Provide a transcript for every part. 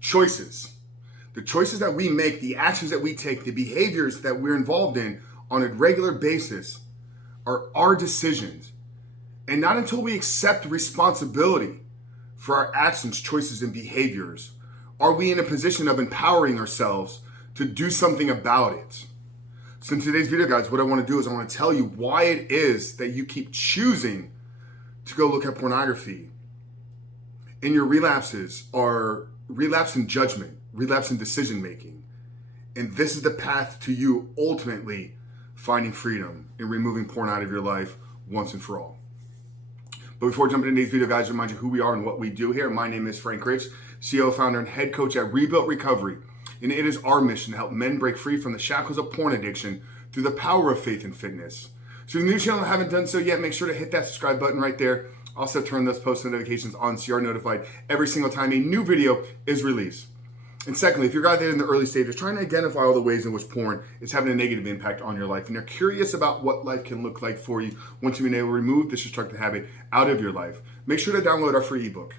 Choices. The choices that we make, the actions that we take, the behaviors that we're involved in on a regular basis are our decisions. And not until we accept responsibility for our actions, choices, and behaviors are we in a position of empowering ourselves to do something about it. So in today's video, guys, what I want to do is I want to tell you why it is that you keep choosing to go look at pornography. And your relapses are relapse in judgment, relapse in decision making. And this is the path to you ultimately finding freedom and removing porn out of your life once and for all. But before jumping into today's video, guys, remind you who we are and what we do here. My name is Frank Rich, CEO, founder, and head coach at Rebuilt Recovery. And it is our mission to help men break free from the shackles of porn addiction through the power of faith and fitness. So if you're new to the channel and haven't done so yet, make sure to hit that subscribe button right there. Also turn those post notifications on so you are notified every single time a new video is released. And secondly, if you're out there in the early stages trying to identify all the ways in which porn is having a negative impact on your life, and you're curious about what life can look like for you once you've been able to remove this destructive habit out of your life, make sure to download our free ebook.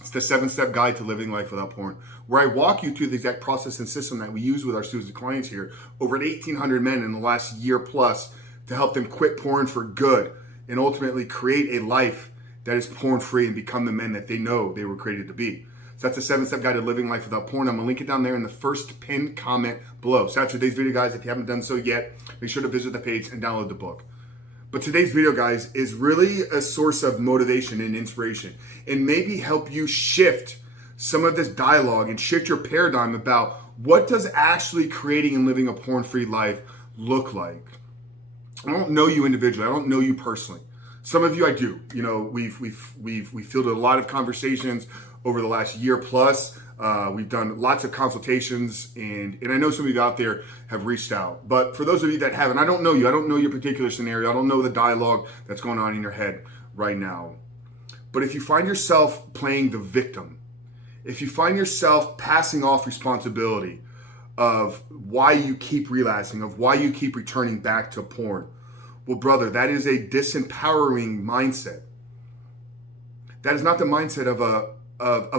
It's the 7-step guide to living life without porn, where I walk you through the exact process and system that we use with our students and clients here, over 1,800 men in the last year plus, to help them quit porn for good and ultimately create a life that is porn free and become the men that they know they were created to be. So that's a 7-step guide to living life without porn. I'm gonna link it down there in the first pinned comment below. So that's today's video, guys. If you haven't done so yet, make sure to visit the page and download the book. But today's video, guys, is really a source of motivation and inspiration, and maybe help you shift some of this dialogue and shift your paradigm about what does actually creating and living a porn-free life look like. I don't know you individually. I don't know you personally. Some of you I do. You know, we've fielded a lot of conversations over the last year plus. We've done lots of consultations, and I know some of you out there have reached out. But for those of you that haven't, I don't know you. I don't know your particular scenario. I don't know the dialogue that's going on in your head right now. But if you find yourself playing the victim, if you find yourself passing off responsibility of why you keep relapsing, of why you keep returning back to porn, well, brother, that is a disempowering mindset. That is not the mindset of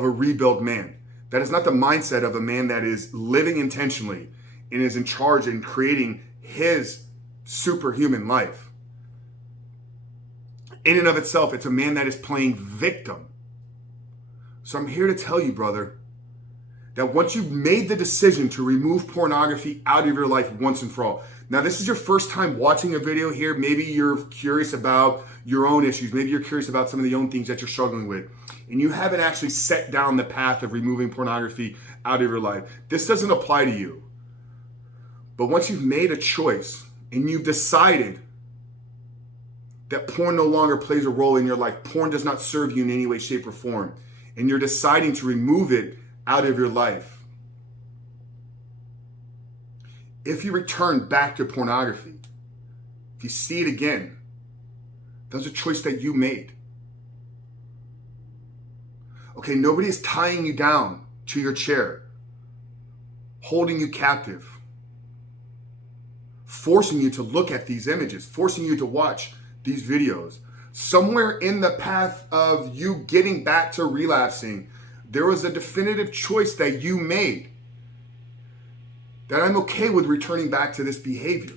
a rebuilt man. That is not the mindset of a man that is living intentionally and is in charge and creating his superhuman life. In and of itself, it's a man that is playing victim. So I'm here to tell you, brother, that once you've made the decision to remove pornography out of your life once and for all. Now, this is your first time watching a video here. Maybe you're curious about your own issues. Maybe you're curious about some of the own things that you're struggling with, and you haven't actually set down the path of removing pornography out of your life. This doesn't apply to you. But once you've made a choice and you've decided that porn no longer plays a role in your life, porn does not serve you in any way, shape, or form, and you're deciding to remove it out of your life, if you return back to pornography, if you see it again, that's a choice that you made. Okay, nobody is tying you down to your chair, holding you captive, forcing you to look at these images, forcing you to watch these videos. Somewhere in the path of you getting back to relapsing, there was a definitive choice that you made, that I'm okay with returning back to this behavior.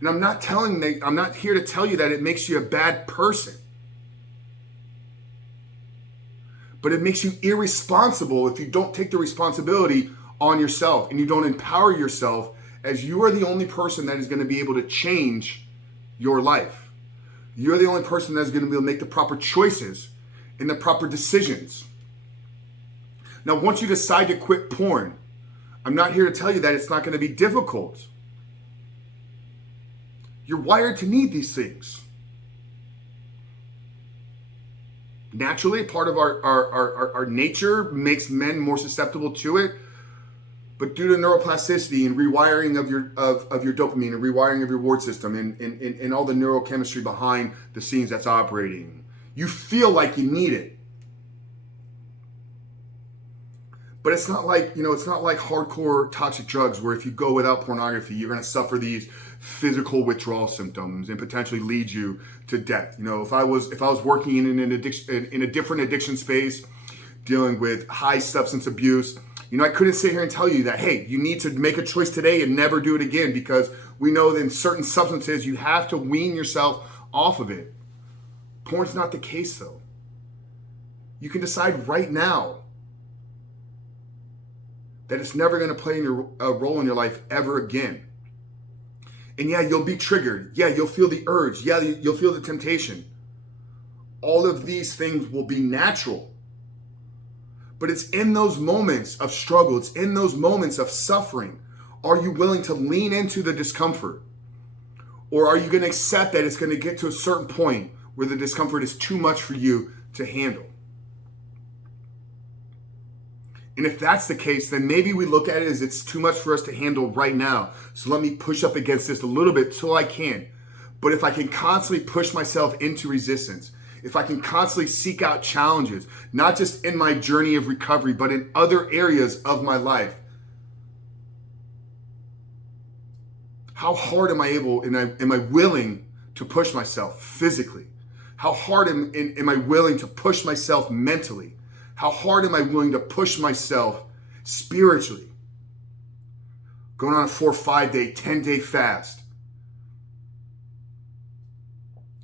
And I'm not here to tell you that it makes you a bad person. But it makes you irresponsible if you don't take the responsibility on yourself and you don't empower yourself, as you are the only person that is going to be able to change your life. You're the only person that's going to be able to make the proper choices and the proper decisions. Now, once you decide to quit porn, I'm not here to tell you that it's not going to be difficult. You're wired to need these things. Naturally, part of our nature makes men more susceptible to it. But due to neuroplasticity and rewiring of your dopamine and rewiring of your reward system and all the neurochemistry behind the scenes that's operating, you feel like you need it. But it's not like, it's not like hardcore toxic drugs where if you go without pornography, you're going to suffer these physical withdrawal symptoms and potentially lead you to death. If I was working in a different addiction space, dealing with high substance abuse. I couldn't sit here and tell you that, hey, you need to make a choice today and never do it again, because we know that in certain substances, you have to wean yourself off of it. Porn's not the case, though. You can decide right now that it's never going to play a role in your life ever again. And yeah, you'll be triggered. Yeah, you'll feel the urge. Yeah, you'll feel the temptation. All of these things will be natural. But it's in those moments of struggle, it's in those moments of suffering. Are you willing to lean into the discomfort? Or are you going to accept that it's going to get to a certain point where the discomfort is too much for you to handle? And if that's the case, then maybe we look at it as it's too much for us to handle right now. So let me push up against this a little bit till I can. But if I can constantly push myself into resistance, if I can constantly seek out challenges, not just in my journey of recovery, but in other areas of my life, how hard am I willing to push myself physically? How hard am I willing to push myself mentally? How hard am I willing to push myself spiritually? Going on a 4, 5 day, 10-day fast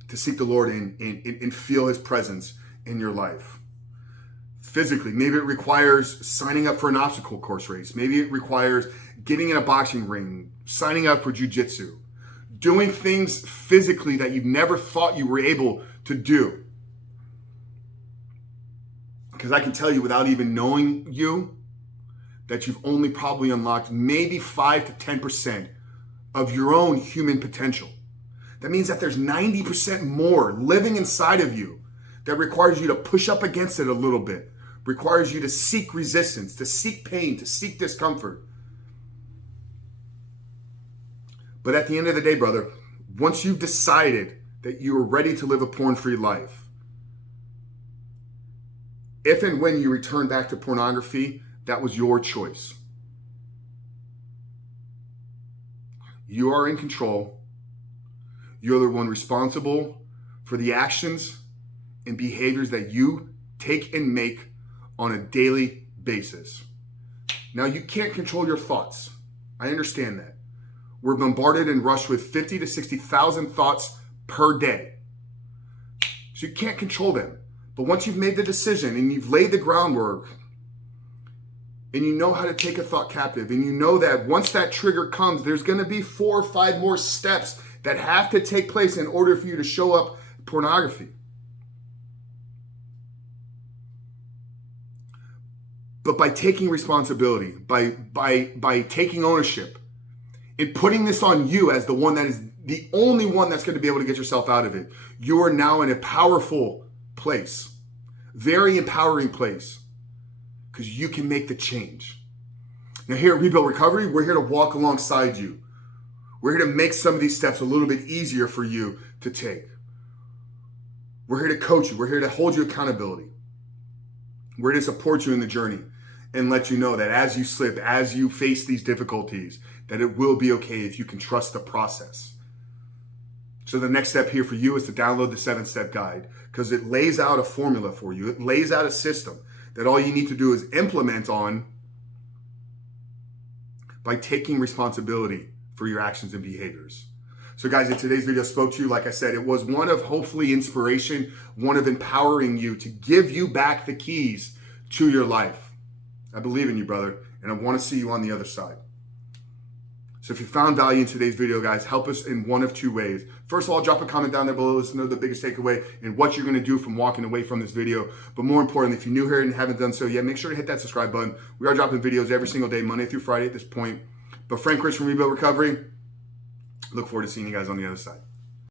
to seek the Lord and feel his presence in your life. Physically, maybe it requires signing up for an obstacle course race. Maybe it requires getting in a boxing ring, signing up for jiu-jitsu, doing things physically that you've never thought you were able to do. Because I can tell you, without even knowing you, that you've only probably unlocked maybe 5 to 10% of your own human potential. That means that there's 90% more living inside of you that requires you to push up against it a little bit, requires you to seek resistance, to seek pain, to seek discomfort. But at the end of the day, brother, once you've decided that you are ready to live a porn-free life, if and when you return back to pornography, that was your choice. You are in control. You're the one responsible for the actions and behaviors that you take and make on a daily basis. Now, you can't control your thoughts. I understand that. We're bombarded and rushed with 50 to 60,000 thoughts per day. So you can't control them. But once you've made the decision and you've laid the groundwork and you know how to take a thought captive and you know that once that trigger comes, there's going to be 4 or 5 more steps that have to take place in order for you to show up pornography. But by taking responsibility, by taking ownership and putting this on you as the one that is the only one that's going to be able to get yourself out of it, you are now in a powerful place, very empowering place, because you can make the change. Now here at Rebuild Recovery, we're here to walk alongside you. We're here to make some of these steps a little bit easier for you to take. We're here to coach you. We're here to hold you accountability. We're here to support you in the journey and let you know that as you slip, as you face these difficulties, that it will be okay if you can trust the process. So the next step here for you is to download the 7-step guide, because it lays out a formula for you. It lays out a system that all you need to do is implement on by taking responsibility for your actions and behaviors. So guys, if today's video spoke to you, like I said, it was one of hopefully inspiration, one of empowering you to give you back the keys to your life. I believe in you, brother, and I want to see you on the other side. So if you found value in today's video, guys, help us in one of 2 ways. First of all, drop a comment down there below. Let us know the biggest takeaway and what you're going to do from walking away from this video. But more importantly, if you're new here and haven't done so yet, make sure to hit that subscribe button. We are dropping videos every single day, Monday through Friday at this point. But Frank Rich from Rebuild Recovery, look forward to seeing you guys on the other side.